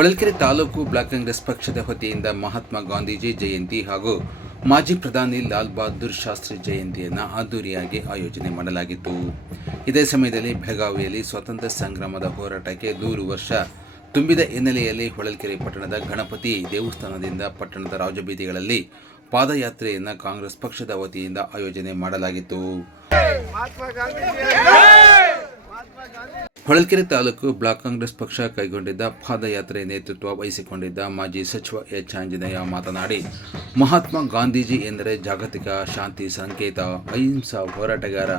Holalkere taluk block Congress ಪಕ್ಷದ ವತಿಯಿಂದ ಮಹಾತ್ಮ ಗಾಂಧೀಜಿ ಜಯಂತಿ ಹಾಗೂ ಮಾಜಿ ಪ್ರಧಾನಿ ಲಾಲ್ ಬಹದ್ದೂರ್ ಶಾಸ್ತ್ರಿ ಜಯಂತಿಯನ್ನು ಅದ್ದೂರಿಯಾಗಿ ಆಯೋಜನೆ ಮಾಡಲಾಗಿತ್ತು. ಇದೇ ಸಮಯದಲ್ಲಿ ಬೆಳಗಾವಿಯಲ್ಲಿ ಸ್ವಾತಂತ್ರ್ಯ ಸಂಗ್ರಾಮದ ಹೋರಾಟಕ್ಕೆ ನೂರು ವರ್ಷ ತುಂಬಿದ ಹಿನ್ನೆಲೆಯಲ್ಲಿ ಹೊಳಲ್ಕೆರೆ ಪಟ್ಟಣದ ಗಣಪತಿ ದೇವಸ್ಥಾನದಿಂದ ಪಟ್ಟಣದ ರಾಜಬೀದಿಗಳಲ್ಲಿ ಪಾದಯಾತ್ರೆಯನ್ನು ಕಾಂಗ್ರೆಸ್ ಪಕ್ಷದ ವತಿಯಿಂದ ಆಯೋಜನೆ ಮಾಡಲಾಗಿತ್ತು. ಹೊಳಲ್ಕೆರೆ ತಾಲೂಕು ಬ್ಲಾಕ್ ಕಾಂಗ್ರೆಸ್ ಪಕ್ಷ ಕೈಗೊಂಡಿದ್ದ ಪಾದಯಾತ್ರೆ ನೇತೃತ್ವ ವಹಿಸಿಕೊಂಡಿದ್ದ ಮಾಜಿ ಸಚಿವ ಎಚ್ ಆಂಜನೇಯ ಮಾತನಾಡಿ, ಮಹಾತ್ಮ ಗಾಂಧೀಜಿ ಎಂದರೆ ಜಾಗತಿಕ ಶಾಂತಿ ಸಂಕೇತ, ಅಹಿಂಸಾ ಹೋರಾಟಗಾರ,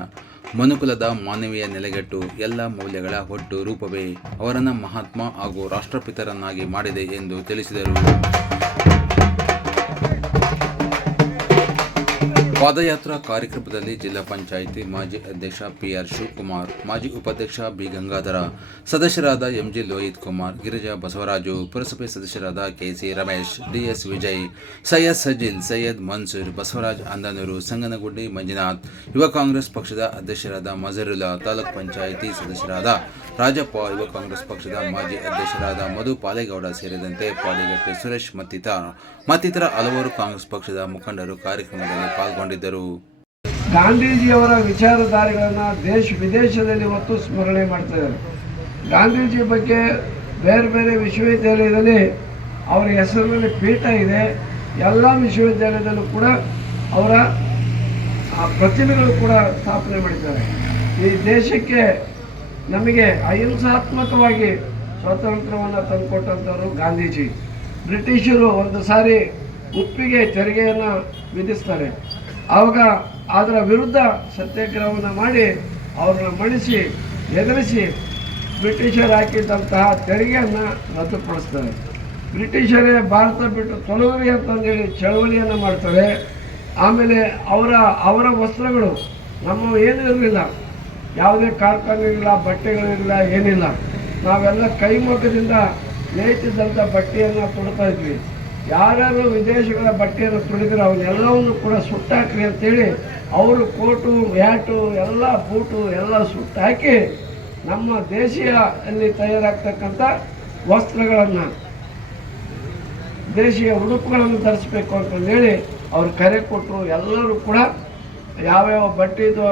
ಮನುಕುಲದ ಮಾನವೀಯ ನೆಲೆಗಟ್ಟು, ಎಲ್ಲ ಮೌಲ್ಯಗಳ ಒಟ್ಟು ರೂಪವೇ ಅವರನ್ನು ಮಹಾತ್ಮ ಹಾಗೂ ರಾಷ್ಟ್ರಪಿತರನ್ನಾಗಿ ಮಾಡಿದೆ ಎಂದು ತಿಳಿಸಿದರು. ಪಾದಯಾತ್ರಾ ಕಾರ್ಯಕ್ರಮದಲ್ಲಿ ಜಿಲ್ಲಾ ಪಂಚಾಯಿತಿ ಮಾಜಿ ಅಧ್ಯಕ್ಷ ಪಿಆರ್ ಶಿವಕುಮಾರ್, ಮಾಜಿ ಉಪಾಧ್ಯಕ್ಷ ಬಿ ಗಂಗಾಧರ, ಸದಸ್ಯರಾದ ಎಂಜಿ ಲೋಹಿತ್ ಕುಮಾರ್, ಗಿರಿಜಾ ಬಸವರಾಜು, ಪುರಸಭೆ ಸದಸ್ಯರಾದ K C Ramesh, D S Vijay, Syed Sajil, Syed Mansoor, Basavaraj Andanur, Sanganagudi Manjunath, ಯುವ ಕಾಂಗ್ರೆಸ್ ಪಕ್ಷದ ಅಧ್ಯಕ್ಷರಾದ ಮಜರುಲ್ಲಾ, ತಾಲೂಕ್ ಪಂಚಾಯಿತಿ ಸದಸ್ಯರಾದ ರಾಜಪ್ಪ, ಯುವ ಕಾಂಗ್ರೆಸ್ ಪಕ್ಷದ ಮಾಜಿ ಅಧ್ಯಕ್ಷರಾದ ಮಧು ಪಾಲೇಗೌಡ ಸೇರಿದಂತೆ ಪಾಲಿಗಟ್ಟೆ ಸುರೇಶ್ ಮತ್ತಿತರ ಮತ್ತಿತರ ಹಲವಾರು ಕಾಂಗ್ರೆಸ್ ಪಕ್ಷದ ಮುಖಂಡರು ಕಾರ್ಯಕ್ರಮದಲ್ಲಿ ಪಾಲ್ಗೊಂಡಿದ್ದರು ಗಾಂಧೀಜಿಯವರ ವಿಚಾರಧಾರೆಗಳನ್ನು ದೇಶ ವಿದೇಶದಲ್ಲಿ ಇವತ್ತು ಸ್ಮರಣೆ ಮಾಡ್ತಾ ಗಾಂಧೀಜಿ ಬಗ್ಗೆ ಬೇರೆ ಬೇರೆ ವಿಶ್ವವಿದ್ಯಾಲಯದಲ್ಲಿ ಅವರ ಹೆಸರಿನಲ್ಲಿ ಪೀಠ ಇದೆ. ಎಲ್ಲ ವಿಶ್ವವಿದ್ಯಾಲಯದಲ್ಲೂ ಕೂಡ ಅವರ ಪ್ರತಿಮೆಗಳು ಕೂಡ ಸ್ಥಾಪನೆ ಮಾಡಿದ್ದಾರೆ. ಈ ದೇಶಕ್ಕೆ ನಮಗೆ ಅಹಿಂಸಾತ್ಮಕವಾಗಿ ಸ್ವಾತಂತ್ರ್ಯವನ್ನು ತಂದುಕೊಟ್ಟಂಥವರು ಗಾಂಧೀಜಿ. ಬ್ರಿಟಿಷರು ಒಂದು ಸಾರಿ ಉಪ್ಪಿಗೆ ತೆರಿಗೆಯನ್ನು ವಿಧಿಸ್ತಾರೆ. ಆವಾಗ ಅದರ ವಿರುದ್ಧ ಸತ್ಯಾಗ್ರಹವನ್ನು ಮಾಡಿ ಅವ್ರನ್ನ ಮಣಿಸಿ ಎದುರಿಸಿ ಬ್ರಿಟಿಷರು ಹಾಕಿದಂತಹ ತೆರಿಗೆಯನ್ನು ರದ್ದುಪಡಿಸ್ತಾರೆ. ಬ್ರಿಟಿಷರೇ ಭಾರತ ಬಿಟ್ಟು ತೊಲಗರಿ ಅಂತಂದೇಳಿ ಚಳವಳಿಯನ್ನು ಮಾಡ್ತಾರೆ. ಆಮೇಲೆ ಅವರ ಅವರ ವಸ್ತ್ರಗಳು ನಮ್ಮ ಏನೂ ಇರಲಿಲ್ಲ. ಯಾವುದೇ ಕಾರ್ಖಾನೆಗಳಿಲ್ಲ ಬಟ್ಟೆಗಳಿಲ್ಲ ಏನಿಲ್ಲ. ನಾವೆಲ್ಲ ಕೈಮುಖದಿಂದ ನೇಯ್ತಿದ್ದಂಥ ಬಟ್ಟೆಯನ್ನು ತೊಡ್ತಾ ಇದ್ವಿ. ಯಾರ್ಯಾರು ವಿದೇಶಗಳ ಬಟ್ಟೆಯನ್ನು ತುಳಿದ್ರೆ ಅವನ್ನೆಲ್ಲವನ್ನು ಕೂಡ ಸುಟ್ಟಾಕ್ರಿ ಅಂತೇಳಿ ಅವರು ಕೋಟು ವ್ಯಾಟು ಎಲ್ಲ ಬೂಟು, ಎಲ್ಲ ಸುಟ್ಟಾಕಿ ನಮ್ಮ ದೇಶೀಯ ಅಲ್ಲಿ ತಯಾರಾಗ್ತಕ್ಕಂಥ ವಸ್ತ್ರಗಳನ್ನು, ದೇಶೀಯ ಉಡುಪುಗಳನ್ನು ಧರಿಸ್ಬೇಕು ಅಂತಂದೇಳಿ ಅವರು ಕರೆ ಕೊಟ್ಟರು ಎಲ್ಲರೂ ಕೂಡ ಯಾವ್ಯಾವ ಬಟ್ಟೆದು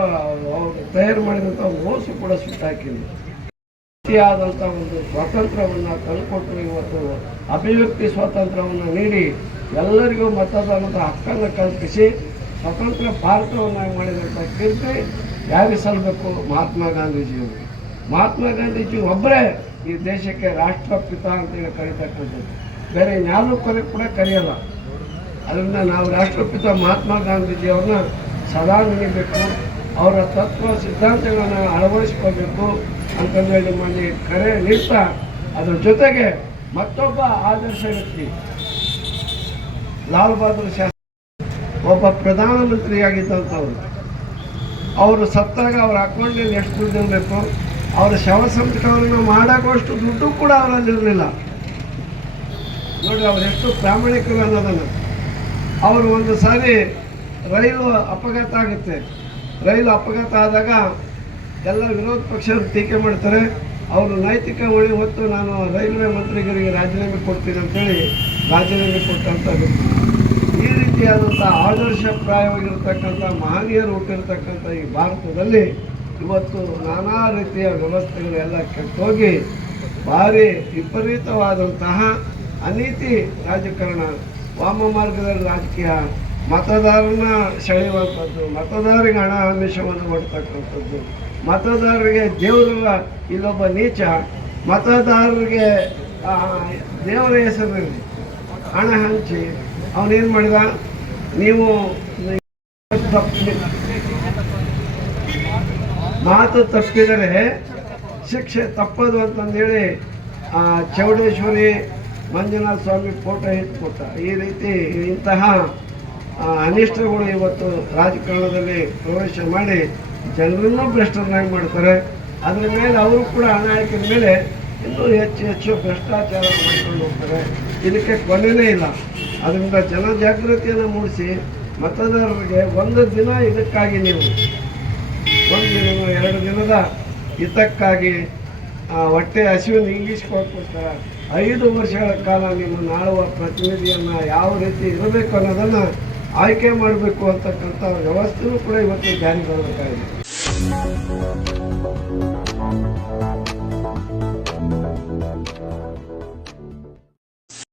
ಅವ್ರು ತಯಾರು ಮಾಡಿದಂಥ ಓಸು ಕೂಡ ಸುಟ್ಟಾಕಿದ್ರು. ಆದಂಥ ಒಂದು ಸ್ವಾತಂತ್ರ್ಯವನ್ನು ತಂದುಕೊಟ್ಟರು ಇವತ್ತು, ಅಭಿವ್ಯಕ್ತಿ ಸ್ವಾತಂತ್ರ್ಯವನ್ನು ನೀಡಿ ಎಲ್ಲರಿಗೂ ಮತದಾನದ ಹಕ್ಕನ್ನು ಕಲ್ಪಿಸಿ ಸ್ವತಂತ್ರ ಭಾರತವನ್ನಾಗಿ ಮಾಡಿದಂಥ ಕೀರ್ತಿ ಯಾರಿಗೆ ಸಲ್ಲಬೇಕು ಮಹಾತ್ಮ ಗಾಂಧೀಜಿಯವರು. ಮಹಾತ್ಮ ಗಾಂಧೀಜಿ ಒಬ್ಬರೇ ಈ ದೇಶಕ್ಕೆ ರಾಷ್ಟ್ರಪಿತ ಅಂತೇಳಿ ಕರೀತಕ್ಕಂಥದ್ದು. ಬೇರೆ ಯಾರು ಕೂಡ ಕರೆಯಲ್ಲ. ಅದರಿಂದ ನಾವು ರಾಷ್ಟ್ರಪಿತ ಮಹಾತ್ಮ ಗಾಂಧೀಜಿಯವ್ರನ್ನ ಸದಾ ನೆನಬೇಕು. ಅವರ ತತ್ವ ಸಿದ್ಧಾಂತಗಳನ್ನು ಅಳವಡಿಸ್ಕೋಬೇಕು ಅಂತಂದೇಳಿ ನಿಮ್ಮಲ್ಲಿ ಕರೆ ನೀಡ್ತಾ ಅದರ ಜೊತೆಗೆ ಮತ್ತೊಬ್ಬ ಆದರ್ಶ ವ್ಯಕ್ತಿ, ಲಾಲ್ ಬಹದ್ದೂರ್ ಶಾಸ್ತ್ರಿ, ಒಬ್ಬ ಪ್ರಧಾನಮಂತ್ರಿಯಾಗಿದ್ದಂಥವ್ರು. ಅವರು ಸತ್ತಾಗ ಅವ್ರ ಅಕೌಂಟಲ್ಲಿ ಎಷ್ಟು ದುಡ್ಡು ಇರಬೇಕು, ಅವರ ಶವ ಸಂಸ್ಕಾರವನ್ನು ಮಾಡೋಕ್ಕಷ್ಟು ದುಡ್ಡು ಕೂಡ ಅವರಲ್ಲಿ ಇರಲಿಲ್ಲ. ನೋಡಿ ಎಷ್ಟು ಪ್ರಾಮಾಣಿಕರು ಅನ್ನೋದನ್ನು. ಅವರು ಒಂದು ಸಾರಿ ರೈಲು ಅಪಘಾತ ಆಗುತ್ತೆ. ರೈಲು ಅಪಘಾತ ಆದಾಗ ಎಲ್ಲ ವಿರೋಧ ಪಕ್ಷರು ಟೀಕೆ ಮಾಡ್ತಾರೆ. ಅವರು ನೈತಿಕ ಉಳಿ ಹೊತ್ತು ನಾನು ರೈಲ್ವೆ ಮಂತ್ರಿಗಳಿಗೆ ರಾಜೀನಾಮೆ ಕೊಡ್ತೀನಿ ಅಂತೇಳಿ ರಾಜೀನಾಮೆ ಕೊಟ್ಟಂಥ ಈ ರೀತಿಯಾದಂಥ ಆದರ್ಶಪ್ರಾಯವಾಗಿರ್ತಕ್ಕಂಥ ಮಹನೀಯರು ಹುಟ್ಟಿರ್ತಕ್ಕಂಥ ಈ ಭಾರತದಲ್ಲಿ ಇವತ್ತು ನಾನಾ ರೀತಿಯ ವ್ಯವಸ್ಥೆಗಳೆಲ್ಲ ಕೆಟ್ಟೋಗಿ ಭಾರಿ ವಿಪರೀತವಾದಂತಹ ಅನೀತಿ ರಾಜಕಾರಣ, ವಾಮ ಮಾರ್ಗದಲ್ಲಿ ರಾಜಕೀಯ, ಮತದಾರನ ಸೆಳೆಯುವಂಥದ್ದು ಮತದಾರಿಗೆ ಹಣ ಆಮಿಷವನ್ನು ಮಾಡ್ತಕ್ಕಂಥದ್ದು. ಮತದಾರರಿಗೆ ದೇವರಲ್ಲ ಇಲ್ಲೊಬ್ಬ ನೀಚ, ಮತದಾರರಿಗೆ ದೇವರ ಹೆಸರಲ್ಲಿ ಹಣ ಹಂಚಿ ಅವನೇನು ಮಾಡಿದ? ನೀವು ಮಾತು ತಪ್ಪಿದರೆ ಶಿಕ್ಷೆ ತಪ್ಪದು ಅಂತಂದೇಳಿ, ಆ, ಚೌಡೇಶ್ವರಿ ಮಂಜುನಾಥ ಸ್ವಾಮಿ ಫೋಟೋ ಇಟ್ಕೊಟ್ಟ ಈ ರೀತಿ ಇಂತಹ ಅನಿಷ್ಟಗಳು ಇವತ್ತು ರಾಜಕಾರಣದಲ್ಲಿ ಪ್ರವೇಶ ಮಾಡಿ ಜನರನ್ನು ಭ್ರಷ್ಟರನ್ನಾಗಿ ಮಾಡ್ತಾರೆ. ಅದರ ಮೇಲೆ ಅವರು ಕೂಡ ಹಣ ಹಾಕಿದ ಮೇಲೆ ಇನ್ನೂ ಹೆಚ್ಚು ಹೆಚ್ಚು ಭ್ರಷ್ಟಾಚಾರ ಮಾಡ್ಕೊಂಡು ಹೋಗ್ತಾರೆ. ಇದಕ್ಕೆ ಕೊನೆಯೇ ಇಲ್ಲ. ಅದರಿಂದ ಜನ ಜಾಗೃತಿಯನ್ನು ಮೂಡಿಸಿ ಮತದಾರರಿಗೆ ಒಂದು ದಿನ ಇದಕ್ಕಾಗಿ ನೀವು ಒಂದು ದಿನ ಎರಡು ದಿನದ ಹಿತಕ್ಕಾಗಿ ಆ, ಹೊಟ್ಟೆ ಹಸಿವು ನೀಗಿಸ್ಕೋಸ್ಕರ ಐದು ವರ್ಷಗಳ ಕಾಲ ನಿಮ್ಮನ್ನು ಆಳುವ ಪ್ರತಿನಿಧಿಯನ್ನು ಯಾವ ರೀತಿ ಇರಬೇಕು ಅನ್ನೋದನ್ನು ಆಯ್ಕೆ ಮಾಡಬೇಕು ಅಂತಕ್ಕಂಥ ವ್ಯವಸ್ಥೆಯೂ ಕೂಡ ಇವತ್ತು ಜಾರಿಗೆ ಬರಬೇಕಾಗಿದೆ